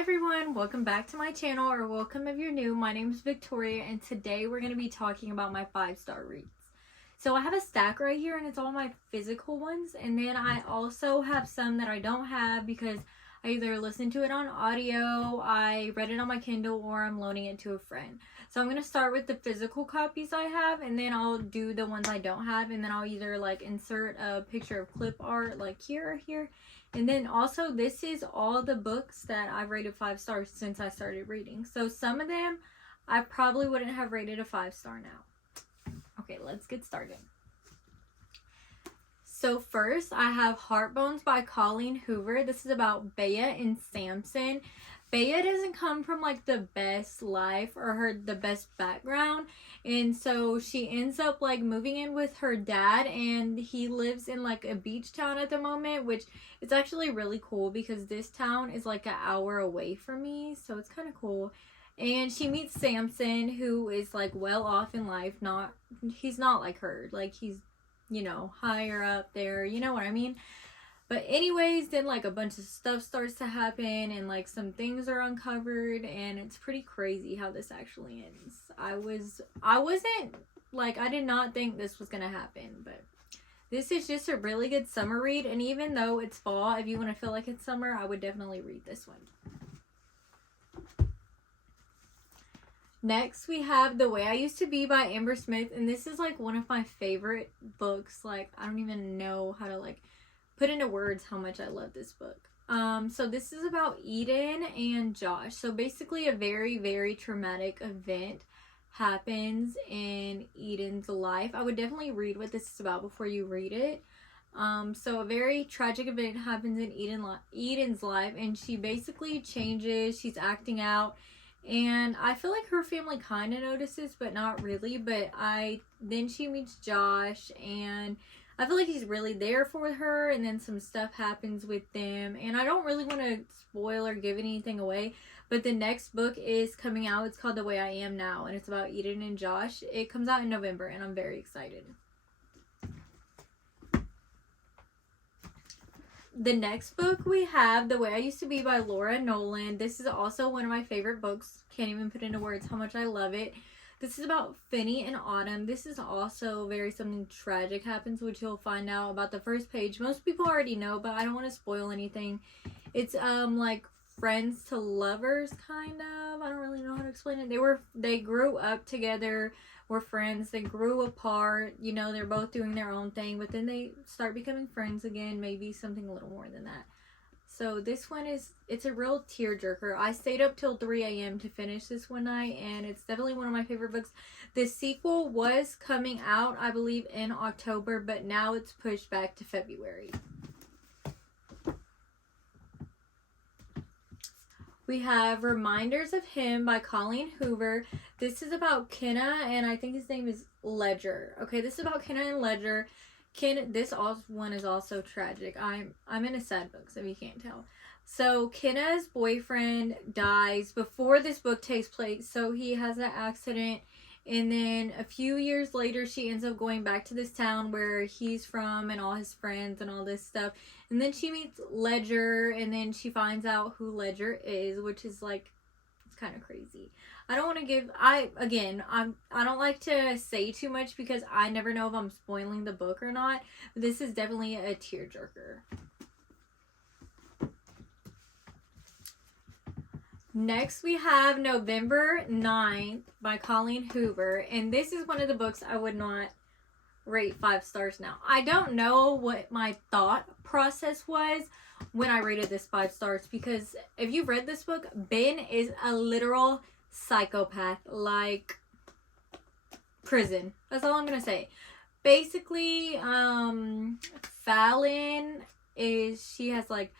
everyone, welcome back to my channel, or welcome if you're new. My name is Victoria and today we're going to be talking about my 5-star reads. So I have a stack right here and it's all my physical ones, and then I also have some that I don't have because I either listened to it on audio, I read it on my Kindle, or I'm loaning it to a friend. So I'm going to start with the physical copies I have, and then I'll do the ones I don't have, and then I'll either like insert a picture of clip art like here or here. And then also, this is all the books that I've rated 5 stars since I started reading. So some of them I probably wouldn't have rated a 5-star now. Okay, let's get started. So first, I have Heartbones by Colleen Hoover. This is about Bea and Samson. Bea doesn't come from like the best life or the best background, and so she ends up like moving in with her dad, and he lives in like a beach town at the moment, which is actually really cool because this town is like an hour away from me, so it's kind of cool. And she meets Samson, who is like well off in life. He's not like her, like he's, you know, higher up there, you know what I mean? But anyways, then like a bunch of stuff starts to happen and like some things are uncovered, and it's pretty crazy how this actually ends. I wasn't like, I did not think this was gonna happen, but this is just a really good summer read, and even though it's fall, if you want to feel like it's summer, I would definitely read this one. Next, we have The Way I Used to Be by Amber Smith, and this is like one of my favorite books. Like, I don't even know how to like put into words how much I love this book. So this is about Eden and Josh. So basically a very, very traumatic event happens in Eden's life. I would definitely read what this is about before you read it. So a very tragic event happens in Eden's life, and she basically changes. She's acting out, and I feel like her family kind of notices, but not really. But then she meets Josh, and I feel like he's really there for her, and then some stuff happens with them, and I don't really want to spoil or give anything away, but the next book is coming out. It's called The Way I Am Now, and it's about Eden and Josh. It comes out in November, and I'm very excited. The next book we have The Way I Used to Be by Laura Nolan. This is also one of my favorite books. Can't even put into words how much I love it. This is about Finney and Autumn. This is also something tragic happens, which you'll find out about the first page. Most people already know, but I don't want to spoil anything. It's like friends to lovers, kind of. I don't really know how to explain it. They grew up together, were friends. They grew apart. You know, they're both doing their own thing, but then they start becoming friends again. Maybe something a little more than that. So this one it's a real tearjerker. I stayed up till 3 a.m. to finish this one night, and it's definitely one of my favorite books. The sequel was coming out, I believe, in October, but now it's pushed back to February. We have Reminders of Him by Colleen Hoover. This is about Kenna, and I think his name is Ledger. Okay, this is about Kenna and Ledger. This one is also tragic. I'm in a sad book, so if you can't tell. So Kenna's boyfriend dies before this book takes place. So he has an accident, and then a few years later, she ends up going back to this town where he's from and all his friends and all this stuff. And then she meets Ledger, and then she finds out who Ledger is, which is like, it's kind of crazy. I don't want to give, I don't like to say too much because I never know if I'm spoiling the book or not. But this is definitely a tearjerker. Next, we have November 9th by Colleen Hoover. And this is one of the books I would not rate 5 stars now. I don't know what my thought process was when I rated this 5 stars, because if you've read this book, Ben is a literal psychopath, like prison. That's all I'm gonna say. Basically, Fallon she has like,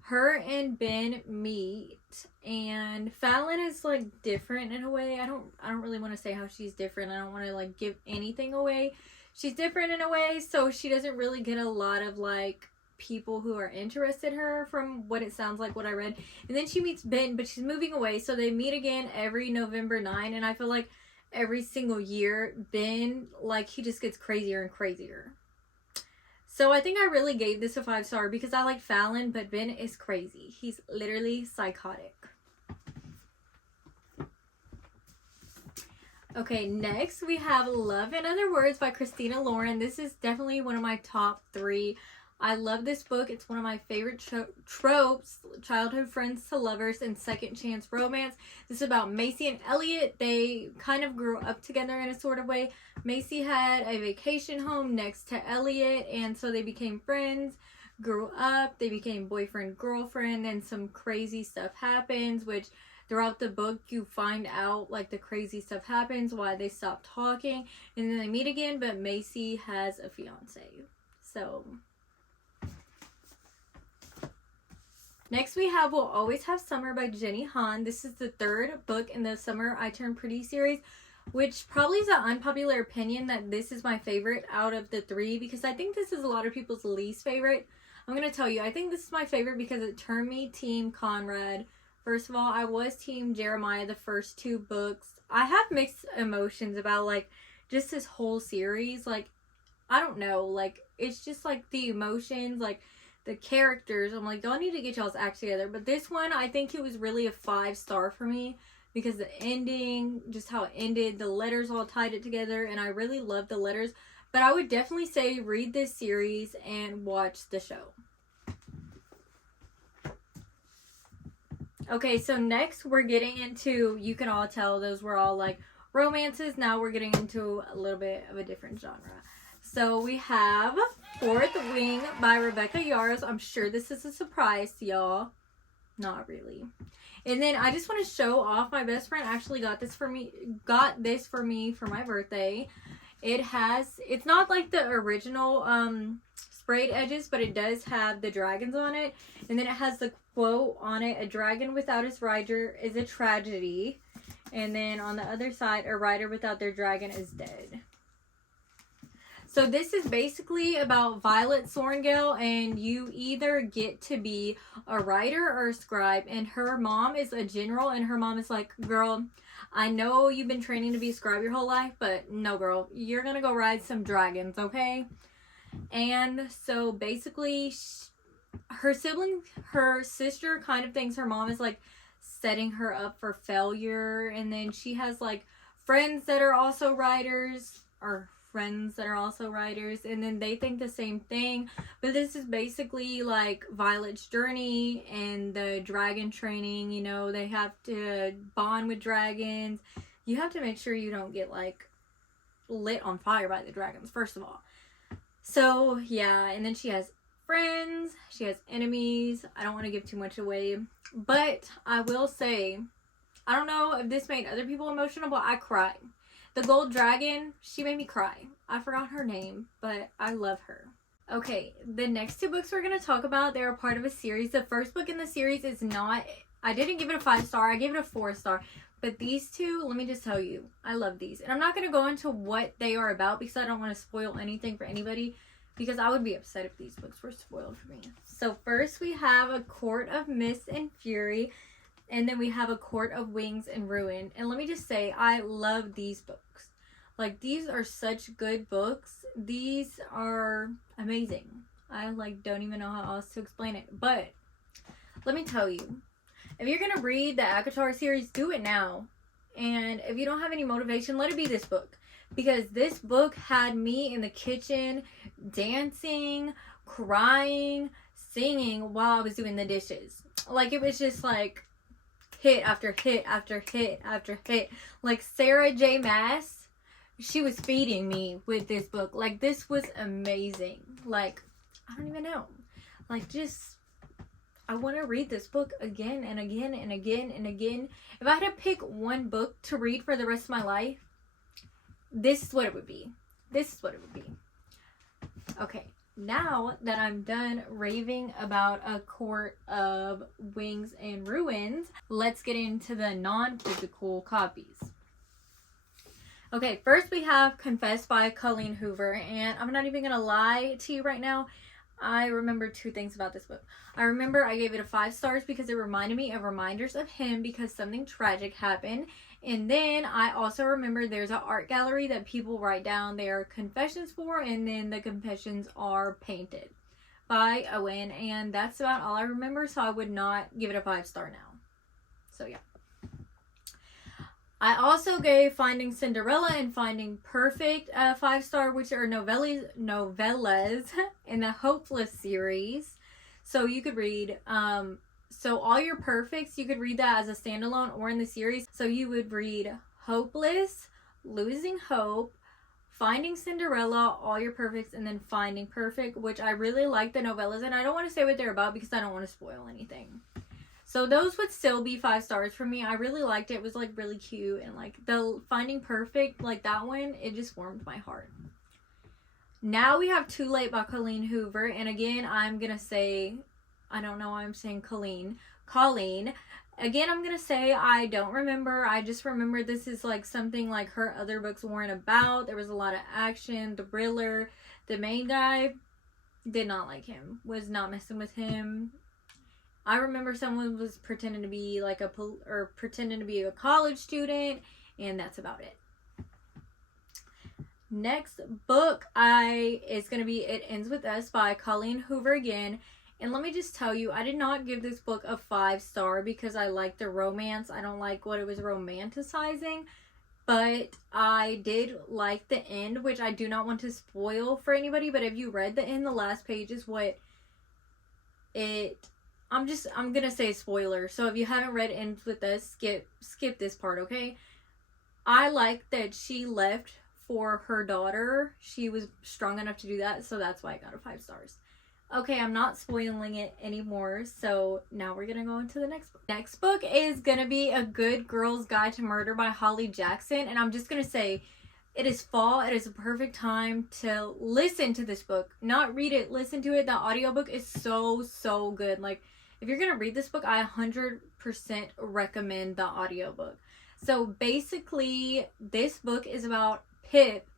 her and Ben meet, and Fallon is like different in a way. I don't really want to say how she's different. I don't want to like give anything away. She's different in a way, so she doesn't really get a lot of like people who are interested in her, from what it sounds like, what I read. And then she meets Ben, but she's moving away, so they meet again every November 9, and I feel like every single year Ben, like, he just gets crazier and crazier. So I think I really gave this a 5-star because I like Fallon, but Ben is crazy. He's literally psychotic. Okay, next we have Love in Other Words by Christina Lauren. This is definitely one of my top 3. I love this book. It's one of my favorite tropes, childhood friends to lovers and second chance romance. This is about Macy and Elliot. They kind of grew up together in a sort of way. Macy had a vacation home next to Elliot, and so they became friends, grew up, they became boyfriend, girlfriend, and some crazy stuff happens, which throughout the book you find out like the crazy stuff happens, why they stop talking, and then they meet again, but Macy has a fiance. So next we have We'll Always Have Summer by Jenny Han. This is the 3rd book in the Summer I Turned Pretty series, which probably is an unpopular opinion that this is my favorite out of the 3 because I think this is a lot of people's least favorite. I'm going to tell you, I think this is my favorite because it turned me Team Conrad. First of all, I was Team Jeremiah the first 2 books. I have mixed emotions about like just this whole series. Like, I don't know, like it's just like the emotions, like the characters. I'm like, y'all need to get y'all's act together. But this one, I think it was really a 5-star for me because the ending, just how it ended, the letters all tied it together, and I really love the letters. But I would definitely say read this series and watch the show. Okay, so next we're getting into, you can all tell those were all like romances. Now we're getting into a little bit of a different genre. So we have Fourth Wing by Rebecca Yarros. I'm sure this is a surprise to y'all. Not really. And then I just want to show off, my best friend actually got this for me for my birthday. It's not like the original sprayed edges, but it does have the dragons on it. And then it has the quote on it, "A dragon without his rider is a tragedy." And then on the other side, "A rider without their dragon is dead." So this is basically about Violet Sorrengail, and you either get to be a writer or a scribe. And her mom is a general, and her mom is like, "Girl, I know you've been training to be a scribe your whole life, but no, girl, you're gonna go ride some dragons, okay?" And so basically, her sister kind of thinks her mom is like setting her up for failure. And then she has like friends that are also writers, and then they think the same thing. But this is basically like Violet's journey and the dragon training. You know, they have to bond with dragons. You have to make sure you don't get like lit on fire by the dragons, first of all. So yeah, and then she has friends, she has enemies. I don't want to give too much away, but I will say, I don't know if this made other people emotional, but I cried. The gold dragon, she made me cry. I forgot her name, but I love her. Okay, the next 2 books we're going to talk about, they're a part of a series. The first book in the series is not, I didn't give it a 5-star, I gave it a 4-star. But these 2, let me just tell you, I love these. And I'm not going to go into what they are about because I don't want to spoil anything for anybody, because I would be upset if these books were spoiled for me. So first we have A Court of Mist and Fury, and then we have A Court of Wings and Ruin. And let me just say, I love these books. Like, these are such good books. These are amazing. I like don't even know how else to explain it. But let me tell you, if you're going to read the ACOTAR series, do it now. And if you don't have any motivation, let it be this book. Because this book had me in the kitchen, dancing, crying, singing while I was doing the dishes. Like, it was just like hit after hit after hit after hit. Like, Sarah J. Maas, she was feeding me with this book. Like, this was amazing. Like, I don't even know. Like, just, I want to read this book again and again and again and again. If I had to pick one book to read for the rest of my life, this is what it would be. This is what it would be. Okay, now that I'm done raving about A Court of Wings and Ruins, let's get into the non-physical copies. Okay, first we have Confess by Colleen Hoover, and I'm not even gonna lie to you right now, I remember two things about this book. I remember I gave it a 5 stars because it reminded me of reminders of him because something tragic happened. And then I also remember there's an art gallery that people write down their confessions for, and then the confessions are painted by Owen. And that's about all I remember, so I would not give it a 5 star now. So yeah. I also gave Finding Cinderella and Finding Perfect a 5 star, which are novellas in the Hopeless series. So you could read, so all your perfects, you could read that as a standalone or in the series. So you would read Hopeless, Losing Hope, Finding Cinderella, All Your Perfects, and then Finding Perfect, which I really like the novellas, and I don't want to say what they're about because I don't want to spoil anything. So those would still be 5 stars for me. I really liked it. It was like really cute, and like the Finding Perfect, like that one, it just warmed my heart. Now we have Too Late by Colleen Hoover, and again, I'm gonna say, I don't know why I'm saying Colleen. Again, I'm gonna say I don't remember. I just remember this is like something like her other books weren't about. There was a lot of action, the thriller. The main guy did not like him, was not messing with him. I remember someone was pretending to be like pretending to be a college student, and that's about it. Next book is going to be It Ends With Us by Colleen Hoover again. And let me just tell you, I did not give this book a 5 star because I like the romance. I don't like what it was romanticizing. But I did like the end, which I do not want to spoil for anybody. But if you read the end, the last page is what I'm gonna say spoiler. So if you haven't read Ends With Us, skip this part, okay? I like that she left for her daughter. She was strong enough to do that, so that's why I got a 5 stars. Okay, I'm not spoiling it anymore, so now we're gonna go into the next book. Next book is gonna be A Good Girl's Guide to Murder by Holly Jackson, and I'm just gonna say, it is fall. It is a perfect time to listen to this book. Not read it, listen to it. The audiobook is so good. Like, if you're gonna read this book, I 100% recommend the audiobook. So basically, this book is about Pip,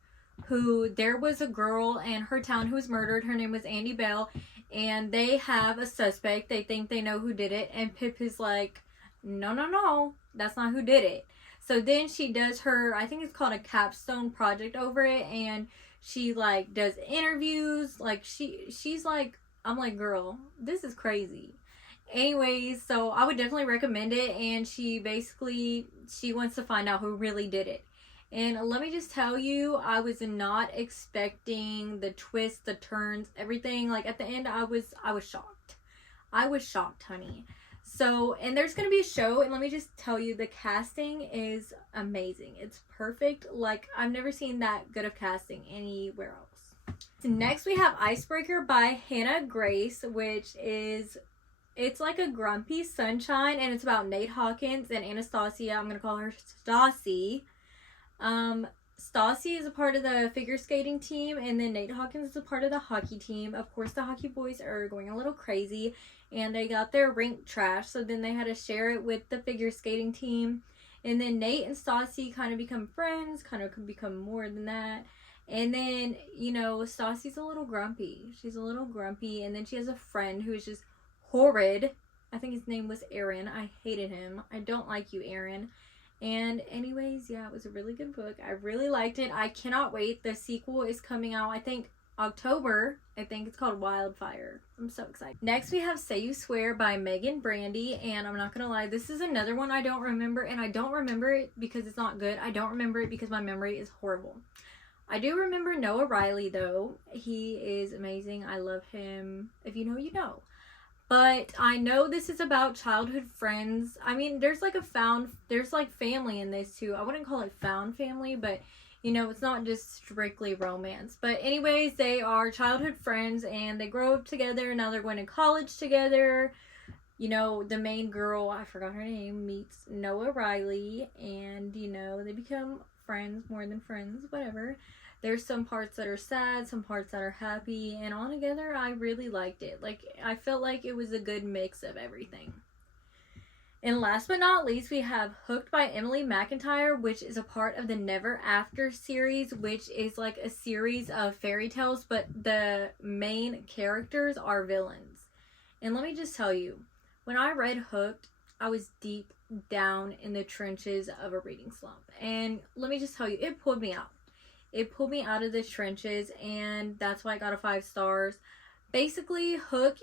who there was a girl in her town who was murdered. Her name was Andy Bell, and they have a suspect. They think they know who did it, and Pip is like, no, that's not who did it. So then she does her, I think it's called a capstone project over it, and she like does interviews. Like she's like, I'm like, girl, this is crazy. Anyways, so I would definitely recommend it, and she wants to find out who really did it. And let me just tell you, I was not expecting the twists, the turns, everything. Like at the end, I was shocked. I was shocked, honey. So, and there's going to be a show, and let me just tell you, the casting is amazing. It's perfect. Like, I've never seen that good of casting anywhere else. So next, we have Icebreaker by Hannah Grace, which is, it's like a grumpy sunshine, and it's about Nate Hawkins and Anastasia. I'm going to call her Stassi. Stassi is a part of the figure skating team, and then Nate Hawkins is a part of the hockey team. Of course, the hockey boys are going a little crazy, and they got their rink trash, so then they had to share it with the figure skating team. And then Nate and Stassi kind of become friends, kind of become more than that. And then, you know, Stassi's a little grumpy. She's a little grumpy, and then she has a friend who is just horrid. I think his name was Aaron. I hated him. I don't like you, Aaron. And anyways, yeah, it was a really good book. I really liked it. I cannot wait. The sequel is coming out, I think, October. I think it's called Wildfire. I'm so excited. Next, we have Say You Swear by Megan Brandy. And I'm not going to lie, this is another one I don't remember. And I don't remember it because it's not good. I don't remember it because my memory is horrible. I do remember Noah Riley, though. He is amazing. I love him. If you know, you know. But I know this is about childhood friends. I mean, there's like family in this too. I wouldn't call it found family, but you know, it's not just strictly romance. But anyways, they are childhood friends and they grow up together. Now they're going to college together. You know, the main girl, I forgot her name, meets Noah Riley, and you know, they become friends, more than friends, whatever. There's some parts that are sad, some parts that are happy, and altogether, I really liked it. Like, I felt like it was a good mix of everything. And last but not least, we have Hooked by Emily McIntyre, which is a part of the Never After series, which is like a series of fairy tales, but the main characters are villains. And let me just tell you, when I read Hooked, I was deep down in the trenches of a reading slump. And let me just tell you, it pulled me out. It pulled me out of the trenches, and that's why I got a 5 stars. Basically, Hook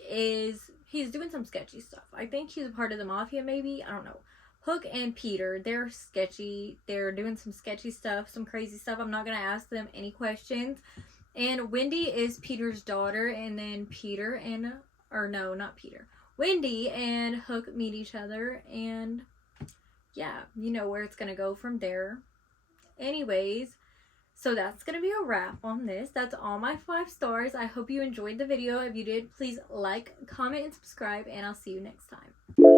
he's doing some sketchy stuff. I think he's a part of the mafia, maybe. I don't know. Hook and Peter, they're sketchy. They're doing some sketchy stuff, some crazy stuff. I'm not going to ask them any questions. And Wendy is Peter's daughter, and then Wendy and Hook meet each other, and yeah, you know where it's going to go from there. Anyways, so that's going to be a wrap on this. That's all my 5 stars. I hope you enjoyed the video. If you did, please like, comment, and subscribe, and I'll see you next time.